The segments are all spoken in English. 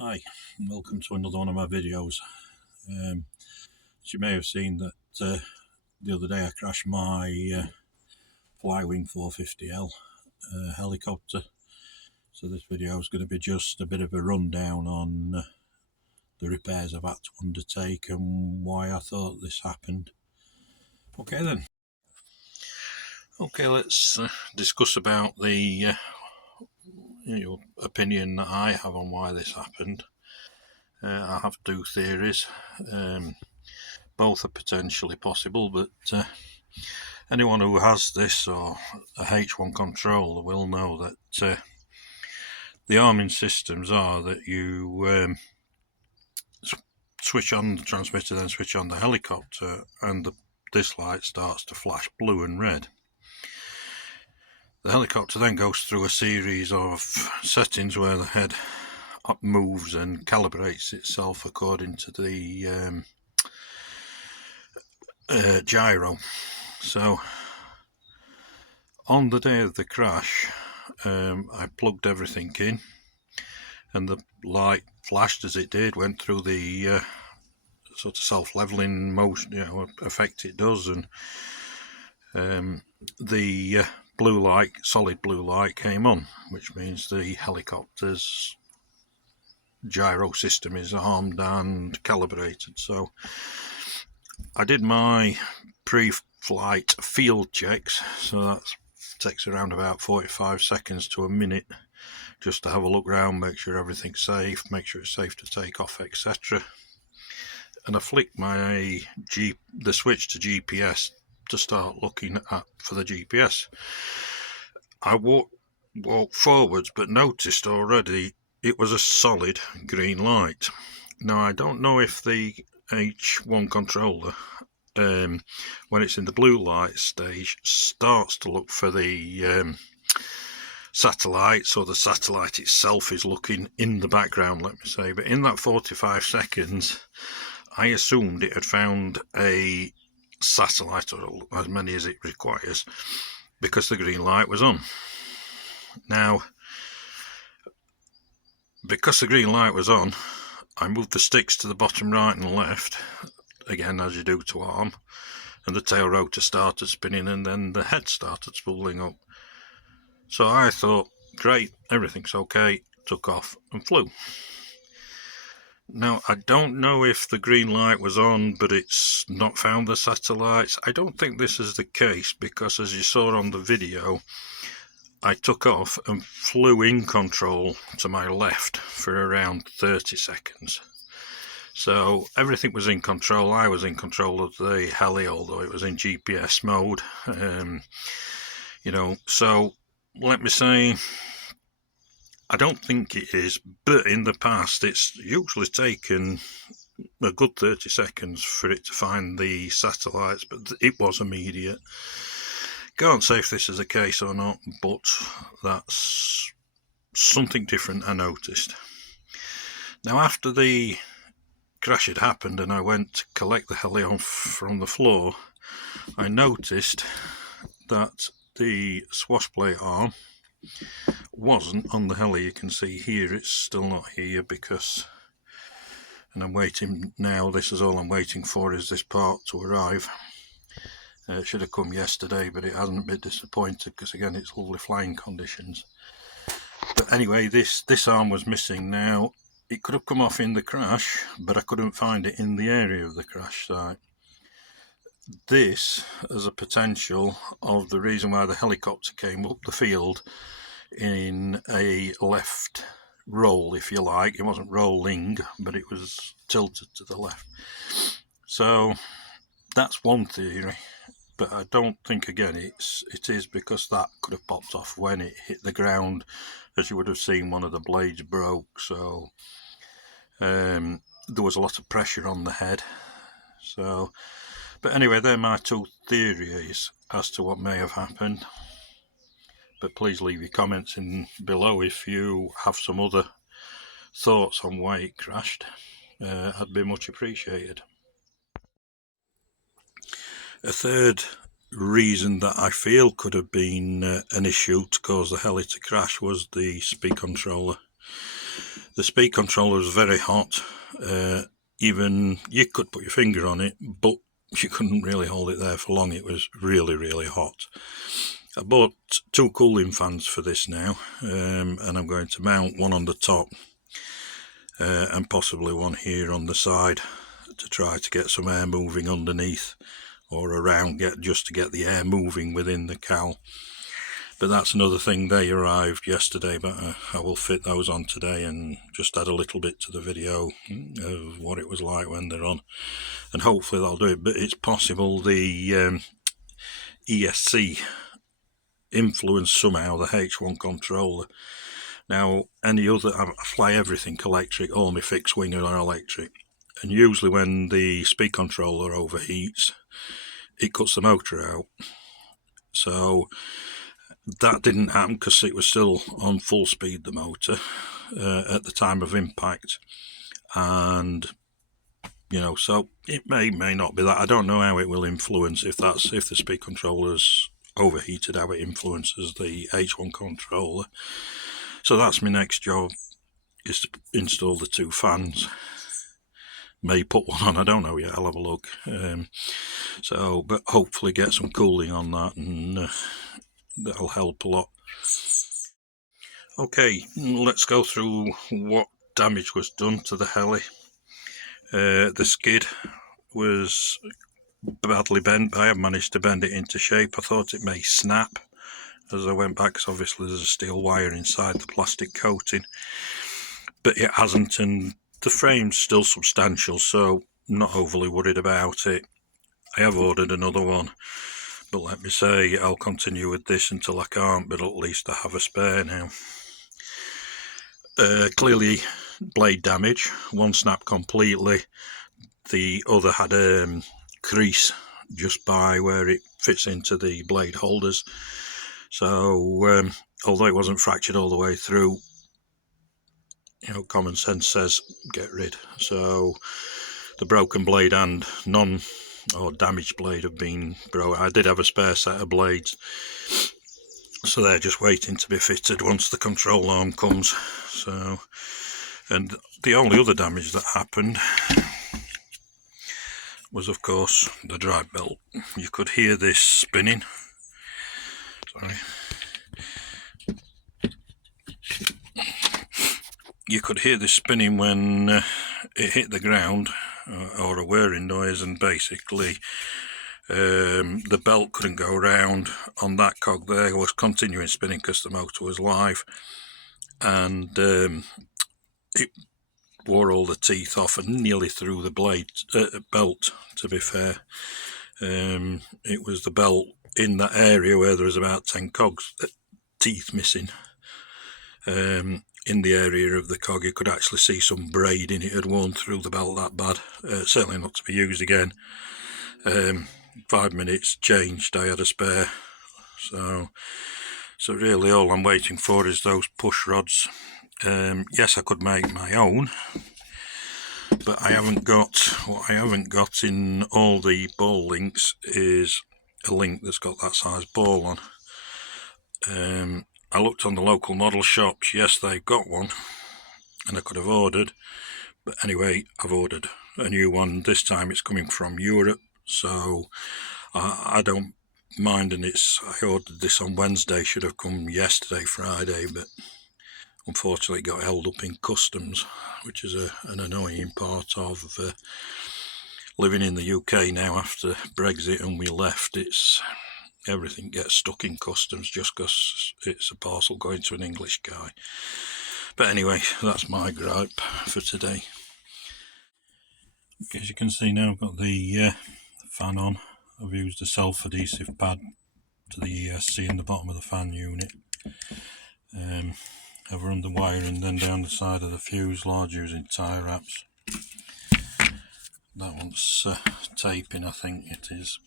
Hi, and welcome to another one of my videos. As you may have seen that the other day I crashed my Flywing 450L helicopter. So this video is going to be just a bit of a rundown on the repairs I've had to undertake and why I thought this happened. Okay then. Okay, let's discuss about the opinion that I have on why this happened. I have two theories. Both are potentially possible, but anyone who has this or a H1 controller will know that the arming systems are that you switch on the transmitter, then switch on the helicopter, and this light starts to flash blue and red. The helicopter then goes through a series of settings where the head moves and calibrates itself according to the gyro. So on the day of the crash, I plugged everything in, and the light flashed as it did, went through the sort of self-leveling motion, effect it does, and the blue light, solid blue light, came on, which means the helicopter's gyro system is armed and calibrated. So I did my pre-flight field checks, so that takes around about 45 seconds to a minute just to have a look around, make sure everything's safe, make sure it's safe to take off, etc. And I flicked the switch to GPS to start looking for the GPS. I walked forwards, but noticed already it was a solid green light. Now I don't know if the H1 controller, when it's in the blue light stage, starts to look for the satellite, so the satellite itself is looking in the background, let me say. But in that 45 seconds, I assumed it had found a satellite, or as many as it requires, because the green light was on. Now, because the green light was on, I moved the sticks to the bottom right and left, again as you do to arm, and the tail rotor started spinning, and then the head started spooling up. So I thought, great, everything's okay, took off and flew. Now, I don't know if the green light was on, but it's not found the satellites. I don't think this is the case, because as you saw on the video, I took off and flew in control to my left for around 30 seconds. So everything was in control. I was in control of the heli, although it was in GPS mode. So let me say, I don't think it is, but in the past it's usually taken a good 30 seconds for it to find the satellites, but it was immediate. Can't say if this is the case or not, but that's something different I noticed. Now, after the crash had happened and I went to collect the heli from the floor, I noticed that the swash plate arm wasn't on the heli. You can see here it's still not here, because, and I'm waiting now, this is all I'm waiting for, is this part to arrive. It should have come yesterday, but it hasn't. Been disappointed, because again it's lovely flying conditions. But anyway, this arm was missing. Now, it could have come off in the crash, but I couldn't find it in the area of the crash site. This is a potential of the reason why the helicopter came up the field in a left roll, if you like. It wasn't rolling, but it was tilted to the left. So that's one theory, but I don't think, again, it is because that could have popped off when it hit the ground. As you would have seen, one of the blades broke, so there was a lot of pressure on the head. So, but anyway, they're my two theories as to what may have happened. But please leave your comments in below if you have some other thoughts on why it crashed. I'd be much appreciated. A third reason that I feel could have been an issue to cause the heli to crash was the speed controller. The speed controller was very hot. Even you could put your finger on it, but you couldn't really hold it there for long. It was really, really hot. I bought 2 cooling fans for this now, and I'm going to mount one on the top and possibly one here on the side to try to get some air moving underneath or around, just to get the air moving within the cowl. But that's another thing. They arrived yesterday, but I will fit those on today and just add a little bit to the video of what it was like when they're on, and hopefully that'll do it. But it's possible the ESC influenced somehow the H1 controller. Now, any other, I fly everything electric, all my fixed wing are electric, and usually when the speed controller overheats, it cuts the motor out. So that didn't happen because it was still on full speed, the motor, at the time of impact. And so it may not be that. I don't know how it will influence, if the speed controller's overheated, how it influences the H1 controller. So that's my next job, is to install the 2 fans. May put one on, I don't know yet, I'll have a look. But hopefully get some cooling on that, and that'll help a lot. Okay, let's go through what damage was done to the heli. The skid was badly bent, but I have managed to bend it into shape. I thought it may snap as I went back, because obviously there's a steel wire inside the plastic coating, but it hasn't, and the frame's still substantial, so I'm not overly worried about it. I have ordered another one, but let me say, I'll continue with this until I can't, but at least I have a spare now. Clearly blade damage, one snapped completely, the other had a crease just by where it fits into the blade holders. So although it wasn't fractured all the way through, common sense says get rid. So the broken blade and damaged blade have been broken. I did have a spare set of blades, so they're just waiting to be fitted once the control arm comes. So, and the only other damage that happened was, of course, the drive belt. You could hear this spinning. Sorry. You could hear this spinning when it hit the ground, or a whirring noise, and basically the belt couldn't go round on that cog there. It was continuing spinning because the motor was live, and it wore all the teeth off and nearly through the belt, to be fair. It was the belt in that area where there was about 10 cogs, teeth missing. In the area of the cog, you could actually see some braid in it had worn through the belt that bad. Certainly not to be used again. 5 minutes changed, I had a spare. So really all I'm waiting for is those push rods. Yes, I could make my own, but what I haven't got in all the ball links is a link that's got that size ball on. I looked on the local model shops. Yes, they've got one, and I could have ordered, but anyway, I've ordered a new one. This time it's coming from Europe, so I don't mind, and I ordered this on Wednesday, should have come yesterday, Friday, but unfortunately it got held up in customs, which is an annoying part of living in the UK now after Brexit and we left. Everything gets stuck in customs just because it's a parcel going to an English guy. But anyway, that's my gripe for today. As you can see now, I've got the fan on. I've used a self-adhesive pad to the ESC in the bottom of the fan unit. I've run the wire and then down the side of the fuselage using tie wraps. That one's taping, I think it is.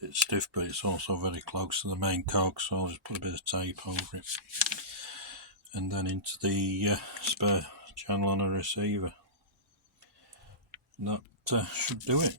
A bit stiff, but it's also very close to the main cog, so I'll just put a bit of tape over it. And then into the spare channel on a receiver. That should do it.